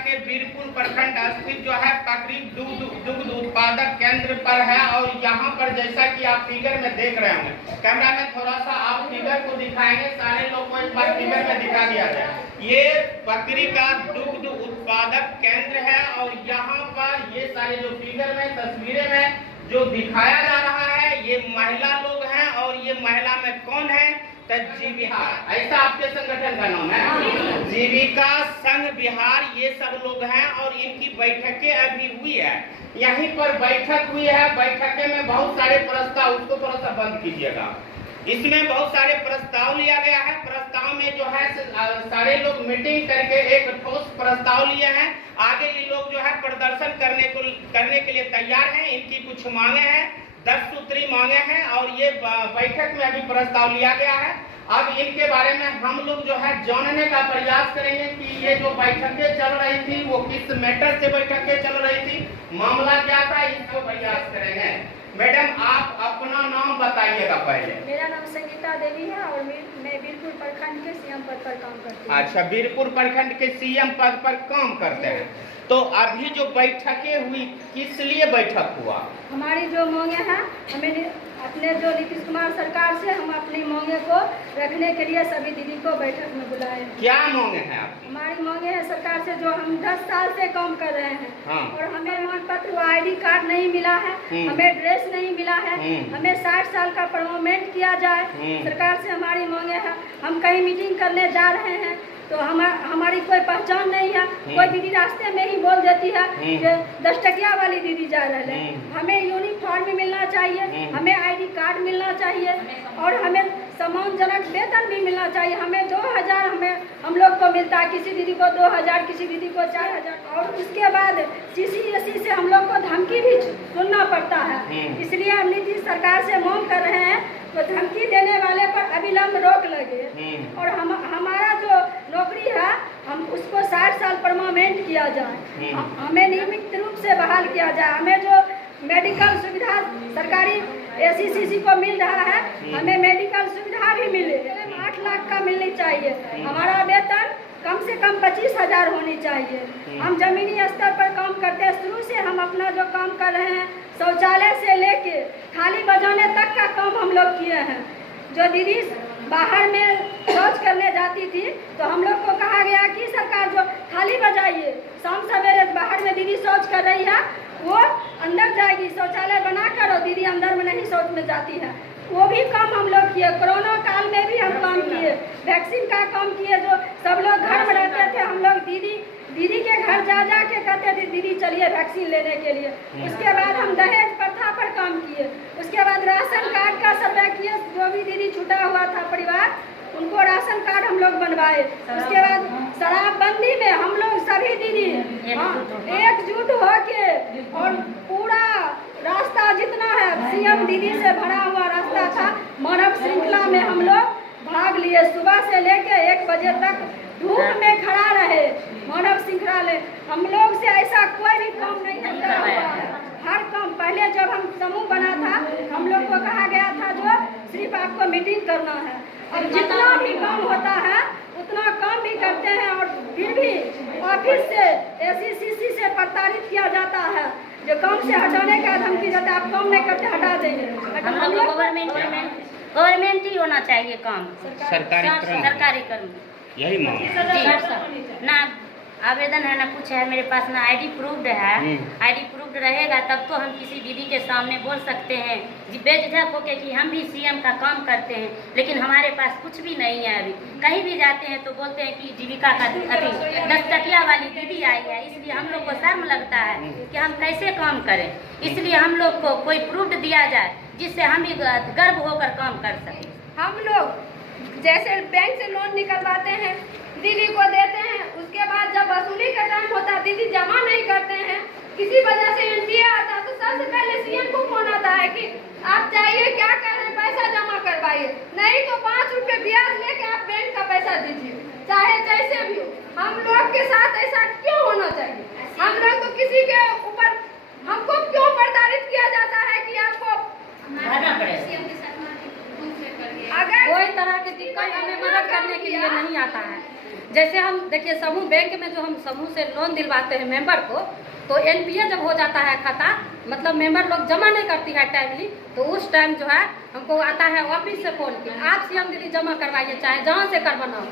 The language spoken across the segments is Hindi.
के वीरपुर प्रखंड स्थित जो है तकरीब दुग्ध उत्पादक केंद्र पर है। और यहाँ पर जैसा कि आप फिगर में देख रहे होंगे, कैमरा में थोड़ा सा आप फिगर को दिखाएंगे, सारे लोग को एक बार फिगर में दिखा दिया जाए। ये बकरी का दुग्ध उत्पादक केंद्र है और यहाँ पर ये सारे जो फिगर में तस्वीरें में जो दिखाया जा रहा है ये महिला लोग हैं। और ये महिला में कौन है? जीविका, ऐसा आपके संगठन का नाम है, जीविका संघ बिहार, ये सब लोग हैं। और इनकी बैठकें अभी हुई है, यहीं पर बैठक हुई है। बैठकें में बहुत सारे प्रस्ताव, उसको थोड़ा सा बंद कीजिएगा, इसमें बहुत सारे प्रस्ताव लिया गया है। प्रस्ताव में जो है सारे लोग मीटिंग करके एक ठोस प्रस्ताव लिए हैं। आगे ये लोग जो है प्रदर्शन करने के लिए तैयार हैं। इनकी कुछ मांगे हैं, 10 सूत्री मांगे हैं और ये बैठक में अभी प्रस्ताव लिया गया है। अब इनके बारे में हम लोग जो है जानने का प्रयास करेंगे कि ये जो बैठकें चल रही थी वो किस मैटर से बैठकें चल रही थी, मामला क्या था, इसको प्रयास करेंगे। मैडम आप अपना नाम बताइएगा पहले। मेरा नाम संगीता देवी है और मैं वीरपुर प्रखंड के सीएम पद पर काम करती हूँ। अच्छा, वीरपुर प्रखंड के सीएम पद पर काम करते हैं। तो अभी जो बैठकें हुई, किस लिए बैठक हुआ? हमारी जो मांगे हैं, हमें अपने जो नीतीश कुमार सरकार से हम अपनी मांगे को रखने के लिए सभी दीदी को बैठक में बुलाए। क्या मांगे हैं आपकी? हमारी मांगे हैं सरकार से, जो हम 10 साल से काम कर रहे हैं। हाँ। और हमें प्रमाण पत्र व ID कार्ड नहीं मिला है, हमें ड्रेस नहीं मिला है, हमें 60 साल का प्रमोमेंट किया जाए। सरकार से हमारी मांगे हैं। हम कहीं मीटिंग करने जा रहे हैं तो हमारी कोई पहचान नहीं है। कोई दीदी रास्ते में ही बोल देती है कि 10 टकिया वाली दीदी जा रहे हैं। हमें यूनिफॉर्म मिलना चाहिए, हमें ID कार्ड मिलना चाहिए और हमें सम्मानजनक वेतन भी मिलना चाहिए। हमें 2000 हम लोग को मिलता है, किसी दीदी को 2000, किसी दीदी को 4000। और उसके बाद CCSE से हम लोग को धमकी भी सुनना पड़ता है। इसलिए हम नीतीश सरकार से मांग कर रहे हैं तो धमकी देने वाले पर अविलंब रोक लगे और हमारा जो नौकरी है हम उसको 60 साल परमानेंट किया जाए। हमें नियमित रूप से बहाल किया जाए। हमें जो मेडिकल सुविधा सरकारी ACCC को मिल रहा है, हमें मेडिकल सुविधा भी मिले। 8 लाख का मिलनी चाहिए। हमारा वेतन कम से कम 25,000 होनी चाहिए। हम जमीनी स्तर पर काम करते हैं, शुरू से हम अपना जो काम कर रहे हैं, शौचालय से लेके थाली बजाने तक का काम हम लोग किए हैं। जो दीदी बाहर में शौच करने जाती थी तो हम लोग को कहा गया कि सरकार जो थाली बजाइए, शाम सवेरे बाहर में दीदी शौच कर रही है वो अंदर जाएगी, शौचालय बनाकर, और दीदी अंदर में नहीं शौच में जाती है। वो भी काम हम लोग किए। कोरोना काल में भी हम काम किए, वैक्सीन का काम किए। जो सब लोग घर में रहते थे, हम लोग दीदी के घर जा के कहते थे दीदी चलिए वैक्सीन लेने के लिए। उसके बाद हम दहेज प्रथा पर काम किए। उसके बाद राशन कार्ड का सर्वे किए, जो भी दीदी छूटा हुआ था परिवार उनको राशन कार्ड हम लोग बनवाए। उसके बाद शराबबंदी में हम लोग सभी दीदी एकजुट होके और पूरा रास्ता जितना है CM दीदी से भरा हुआ रास्ता था, मानव श्रृंखला में हम लोग भाग लिए। सुबह से लेके 1 बजे तक धूप में खड़ा रहे मानव श्रृंखला में। हम लोग से ऐसा कोई भी काम नहीं होता हुआ है। हर काम पहले जब हम समूह बना था हम लोग को कहा गया था जो सिर्फ आपको मीटिंग करना है। अब जितना भी काम होता है उतना काम भी करते हैं और फिर भी ऑफिस से ACCC से प्रताड़ित किया जाता है। जो काम से हटाने का धमकी देता है, आप काम नहीं करते हटा देंगे। हम लोग गवर्नमेंट ही होना चाहिए काम, सरकारी कर्म, यही मांग ना आवेदन है ना कुछ है मेरे पास, ना ID प्रूफ्ड है। ID प्रूफ्ड रहेगा तब तो हम किसी दीदी के सामने बोल सकते हैं बेझिझक होके कि हम भी CM का काम करते हैं। लेकिन हमारे पास कुछ भी नहीं है। अभी कहीं भी जाते हैं तो बोलते हैं कि जीविका का अभी 10 टकिया वाली दीदी आई है। इसलिए हम लोग को शर्म लगता है कि हम कैसे काम करें। इसलिए हम लोग को कोई प्रूफ्ड दिया जाए जिससे हम भी गर्व होकर काम कर सकें। हम लोग जैसे बैंक से लोन निकलवाते हैं, दीदी को देते हैं, उसके बाद जब वसूली का टाइम होता है दीदी जमा नहीं करते हैं, किसी वजह से NPA आता है तो सबसे पहले CM को फोन आता है कि आप चाहिए क्या कर रहे हैं, पैसा जमा करवाइए, नहीं तो 5 रुपए ब्याज लेके आप बैंक का पैसा दीजिए, चाहे जैसे भी हो। हम लोग के साथ ऐसा क्यों होना चाहिए? हम लोग तो किसी के ऊपर हमको क्यों प्रताड़ित किया जाता है कि आपको अगर कोई तरह की दिक्कत हमें मदद करने के लिए नहीं आता है। जैसे हम देखिए समूह बैंक में जो हम समूह से लोन दिलवाते हैं मेंबर को, तो एनपीए जब हो जाता है खाता, मतलब मेंबर लोग जमा नहीं करती है टाइमली, तो उस टाइम जो है हमको आता है ऑफिस से फोन कि आप सीएम दीदी जमा करवाइए, चाहे जहाँ से करवाना हो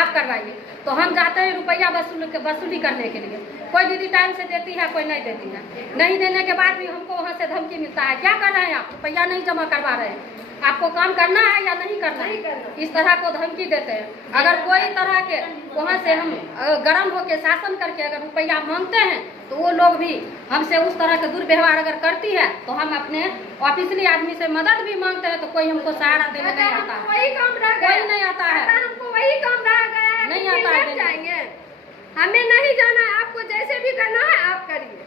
आप करवाइए। तो हम जाते हैं रुपया वसूली करने के लिए। कोई दीदी टाइम से देती है, कोई नहीं देती है। नहीं देने के बाद भी हमको वहाँ से धमकी मिलता है, क्या कर रहे हैं आप, रुपया नहीं जमा करवा रहे हैं, आपको काम करना है या नहीं करना है, इस तरह को धमकी देते हैं। अगर कोई तरह के वहाँ से हम गर्म होकर शासन करके अगर रुपया मांगते हैं, तो वो लोग भी हमसे उस तरह के दुर्व्यवहार अगर करती है, तो हम अपने ऑफिसली आदमी से मदद भी मांगते हैं, तो कोई हमको सहारा देने नहीं आता है, वही काम रह गया, कोई नहीं आता है, हमको वही काम रह गया है, नहीं आता है, जाएंगे हमें नहीं जाना है, आपको जैसे भी करना है आप करिए।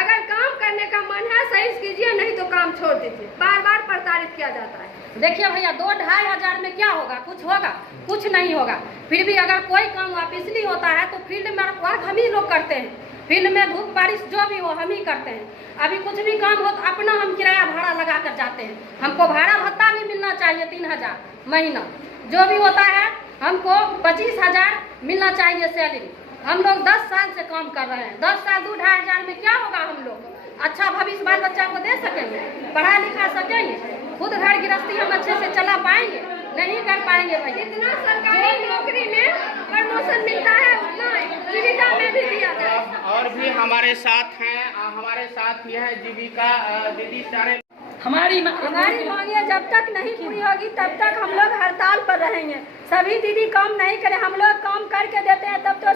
अगर काम करने का मन है सही कीजिए, नहीं तो काम छोड़ दीजिए। बार बार प्रताड़ित किया जाता है। देखिए भैया 2-2.5 हजार में क्या होगा, कुछ होगा, कुछ नहीं होगा। फिर भी अगर कोई काम ऑफिसली होता है तो फील्ड में वर्क हम ही लोग करते हैं, फील्ड में धूप बारिश जो भी हो हम ही करते हैं। अभी कुछ भी काम हो तो अपना हम किराया भाड़ा लगा कर जाते हैं। हमको भाड़ा भत्ता भी मिलना चाहिए 3000 महीना, जो भी होता है हमको 25,000 मिलना चाहिए सैलरी। हम लोग 10 साल से काम कर रहे हैं, 10 साल 2-2.5 हजार में क्या होगा, हम लोग अच्छा भविष्य बाल बच्चा को दे सकेंगे, पढ़ा लिखा सकेंगे, खुद घर गृहस्थी हम अच्छे से चला पाएंगे, नहीं कर पाएंगे भाई। जितना सरकारी नौकरी में प्रमोशन मिलता है उतना जीविका में भी दिया जाए। और भी हमारे साथ हैं, हमारे साथ यह है जीविका दीदी। सारे हमारी मांगे जब तक नहीं पूरी होगी तब तक हम लोग हड़ताल पर रहेंगे। सभी दीदी काम नहीं करें, हम लोग काम करके देते हैं, तब तो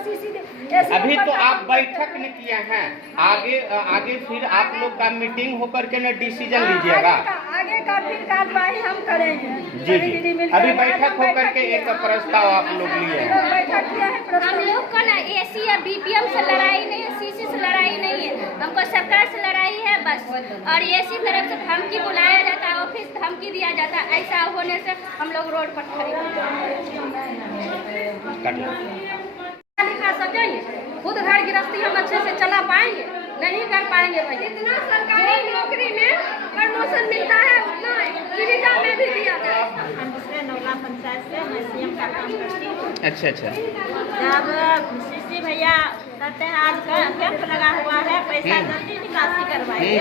अभी तो आप बैठक न किए हैं, आगे फिर आप लोग का मीटिंग होकर के न डिसीजन लीजिएगा, आगे का फिर कार्यवाही हम करेंगे। जी जी। अभी बैठक होकर के एक प्रस्ताव आप लोग लिए हैं, बैठक किया है। हम लोग का ना एसी या बीपीएम से लड़ाई नहीं है, सीसी से लड़ाई नहीं है, हमको सरकार से लड़ाई है बस। और एसी तरफ से धमकी बुलाया जाता है, ऑफिस धमकी दिया जाता है, ऐसा होने से हम लोग रोड पर खड़े लिखा सकेंगे, खुद घर गृहस्थी हम अच्छे से चला पाएंगे, नहीं कर पाएंगे भाई। जितना सरकारी नौकरी में प्रमोशन मिलता है उतना जीविका में भी दिया जाए। हम दूसरे नौला पंचायत से मैं सीएम का काम करती हूँ। अच्छा। जब सीसी भैया कहते हैं आज का कैंप लगा हुआ है, पैसा जल्दी निकासी करवाइए,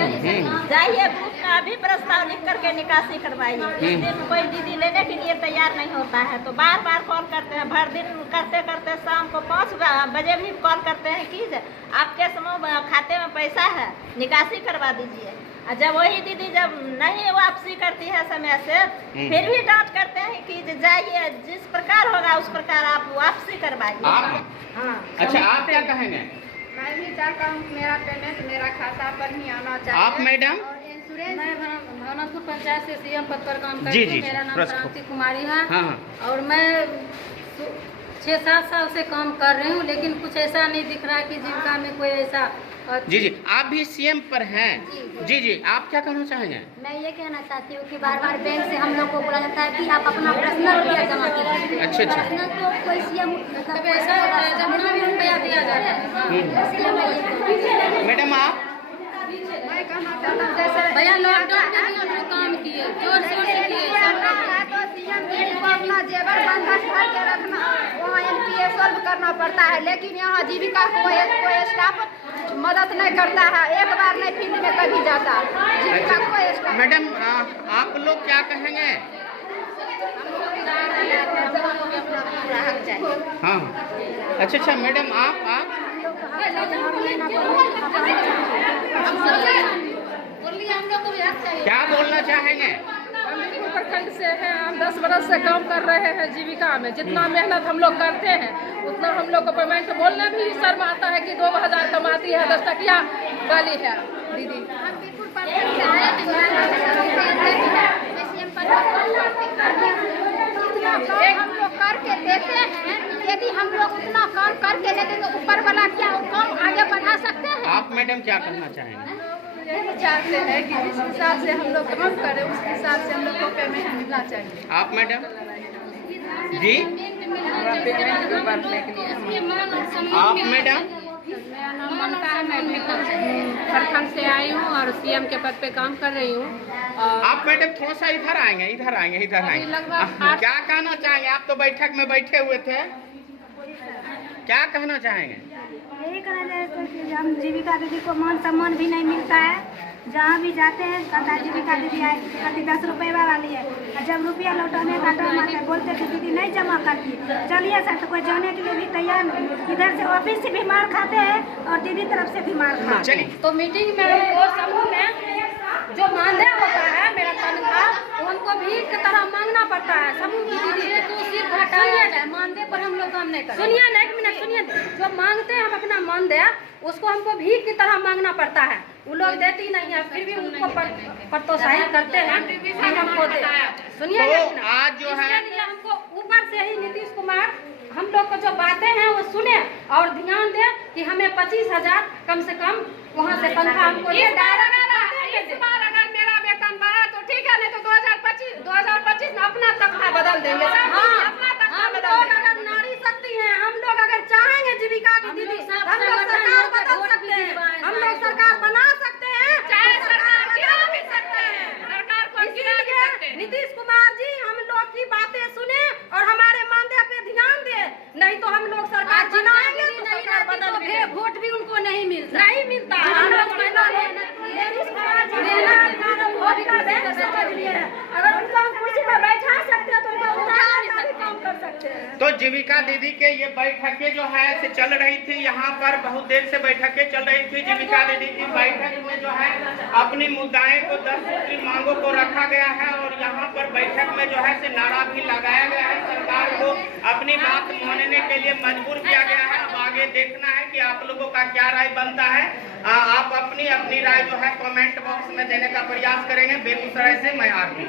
जाइए बूथ में अभी प्रस्ताव लिख करके निकासी करवाइए। इस दिन कोई दीदी लेने के लिए तैयार नहीं होता है, तो बार बार कॉल करते हैं, भर दिन करते करते शाम को 5 बजे भी कॉल करते हैं कि आपके समूह खाते में पैसा है, निकासी करवा दीजिए। और जब वही दीदी जब नहीं वापसी करती है समय से, फिर भी डांट करते हैं कि जाइए जिस प्रकार होगा उस प्रकार आप वापसी करवाइए। हाँ। अच्छा, आप क्या कहेंगे? मैं भी चाहता हूँ मेरा पेमेंट मेरा खाता पर ही आना चाहिए। आप मैडम? मैं भावनापुर पंचायत से सीएम पद पर काम करती जी, हूँ। मेरा नाम क्रांति कुमारी है। हाँ। और मैं 6-7 साल से काम कर रही हूँ, लेकिन कुछ ऐसा नहीं दिख रहा कि जीविका में कोई ऐसा। जी, आप भी सीएम पर हैं। जी, आप क्या कहना चाहेंगे? मैं ये कहना चाहती हूँ कि बार बार बैंक से हम लोग को बोला जाता है कि आप अपना पर्सनल रुपया जमा कीजिए। अच्छा। पर्सनल तो कोई सीएम मतलब ऐसा होता है जब भी रुपया दिया जाता है। मैडम आप? मैं कहना चाहता हूँ जैसे भैया लॉकडाउन में भी हम लोग काम किए, जोर शोर से किए। सीएम को अपना जेवर बंधक भर के रखना, वहाँ एनपीए सॉल्व करना पड़ता है, लेकिन यहाँ जीविका को कोई स्टाफ मदद नहीं करता है, एक बार नहीं फील्ड में कभी जाता। जीविका को कोई स्टाफ। मैडम आप लोग क्या कहेंगे? हाँ। अच्छा मैडम आप क्या बोलना चाहेंगे? हम प्रखंड से हैं, हम 10 बरस से काम कर रहे हैं जीविका में। जितना मेहनत हम लोग करते हैं उतना हम लोग को पेमेंट बोलने भी शर्म आता है कि 2000 कमाती है, 10 टकिया वाली है दीदी। हम लोग करके देते हैं, यदि हम लोग उतना काम करके देते तो ऊपर वाला क्या काम आगे बढ़ा सकते हैं। आप मैडम क्या कहना चाहेंगे? यही चाहते हैं कि जिस हिसाब से हम लोग काम करें उस हिसाब से हम लोग को पेमेंट मिलना चाहिए। आप मैडम? जी आप मैडम? प्रखंड से आई हूँ और सीएम के पद पे काम कर रही हूँ। आप मैडम थोड़ा सा इधर आएंगे। क्या कहना चाहेंगे? आप तो बैठक में बैठे हुए थे। क्या कहना चाहेंगे? यही कहना चाहते कि हम जीविका दीदी को मान सम्मान भी नहीं मिलता है। जहाँ भी जाते हैं कहता है जीविका दीदी आए, कहती 10 रुपये वाली है, और जब रुपया लौटाने का टाइम आता है बोलते थे दीदी नहीं जमा करती। चलिए सर, तो कोई जाने के लिए भी तैयार नहीं। इधर से ऑफिस से भी मार खाते हैं और दीदी तरफ से भी मार खाते हैं। चलिए तो मीटिंग में हमको समूह में जो मानदेय होता है मेरा तनख्वाह, तो हमको भी की तरह मांगना पड़ता है। समूह की दीदी तो सिर्फ हटाया जाए, मानदेय पर हम लोग काम नहीं करते। सुनिए ना, 1 मिनट सुनिए। जो मांगते हैं हम अपना मानदेय, उसको हमको भीख की तरह मांगना पड़ता है। वो लोग देती नहीं है, फिर भी उनको प्रोत्साहित करते हैं कि हमको दे। सुनिए तो आज जो है इसके लिए हमको ऊपर से ही नीतीश कुमार हम लोग को जो बातें हैं वो सुने और ध्यान दे कि हमें 25,000 कम से कम वहाँ से तनख्वाह हमको दे। इस बार अगर मेरा वेतन बढ़ा तो ठीक है, नहीं तो 2025 में अपना तनख्वाह बदल देंगे। हम लोग अगर नारी शक्ति हैं, हम लोग अगर चाहेंगे जीविका की दीदी, हम लोग सरकार बदल सकते हैं, हम लोग सरकार बना सकते हैं, चाहे सरकार गिरा भी सकते हैं, सरकार को गिरा भी सकते हैं। नीतीश कुमार जी हम लोग की बातें सुने और हमारे मानदेय पे ध्यान दे, नहीं तो हम लोग सरकार बनाएंगे तो सरकार बदल के वोट भी उनको नहीं मिलता। हम लोग नीतीश कुमार जी वोट का बैंक समझ लिए हैं। अगर उनको हम कुर्सी पर बैठा सकते हैं तो उनको उतार भी काम कर सकते हैं। तो जीविका दीदी के ये बैठकें जो है से चल रही थी, यहाँ पर बहुत देर से बैठकें चल रही थी। जीविका दीदी की बैठक में जो है अपनी मुद्दाएं को 10 सूत्री मांगों को रखा गया है और यहाँ पर बैठक में जो है से नारा भी लगाया गया है। सरकार को अपनी बात मानने के लिए मजबूर किया गया है। अब आगे देखना है कि आप लोगों का क्या राय बनता है। आप अपनी राय जो है कमेंट बॉक्स में देने का प्रयास करेंगे। बेगूसराय से मैं आरती।